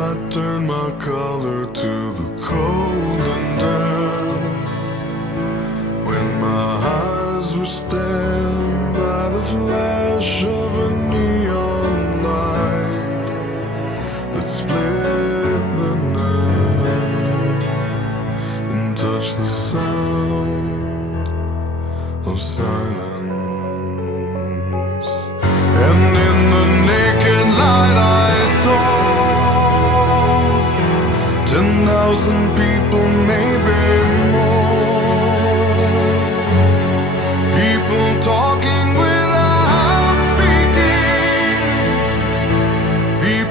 I turned my collar to the cold and damp when my eyes were stabbed by the flash of a neon light that split the night and touched the sound of silence. And in the naked light I saw 10,000 people